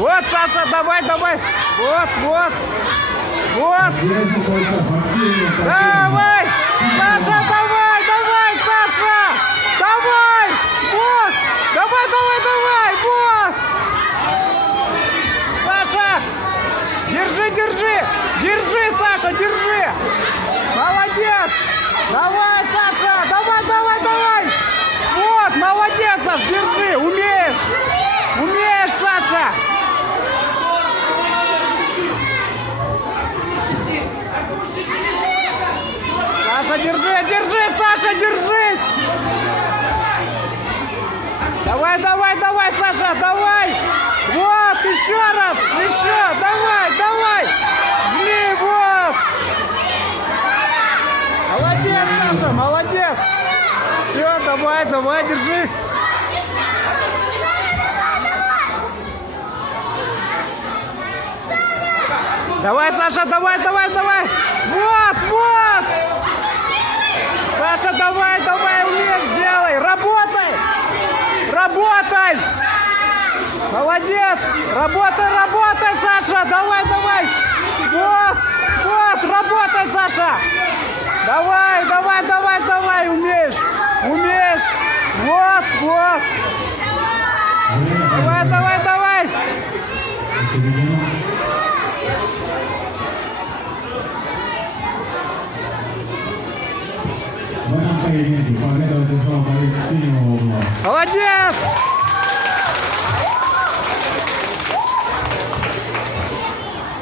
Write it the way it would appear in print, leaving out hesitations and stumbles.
Вот, Саша, давай, давай. Вот, вот. Вот. Давай. Саша, давай, давай, Саша. Давай. Вот. Давай, давай, давай. Вот. Саша. Держи, держи. Держи, Саша, держи. Молодец. Давай, Саша. Давай, давай, давай. Вот, молодец, Саша, держи. Умеешь. Умеешь, Саша. Саша, держи, держи, Саша, держись! Давай, давай, давай, Саша, давай! Вот, еще раз, еще, давай, давай! Жми, вот! Молодец, Саша, молодец! Все, давай, давай, держи! Давай, Саша, давай, давай, давай! Вот, вот! Саша, давай, давай, умеешь, делай! Работай! Работай! Молодец! Работай, работай, Саша! Давай, давай! Вот! Вот! Работай, Саша! Давай, давай, давай, давай! Умеешь! Умеешь! Вот, вот! Давай, давай, давай! Молодец!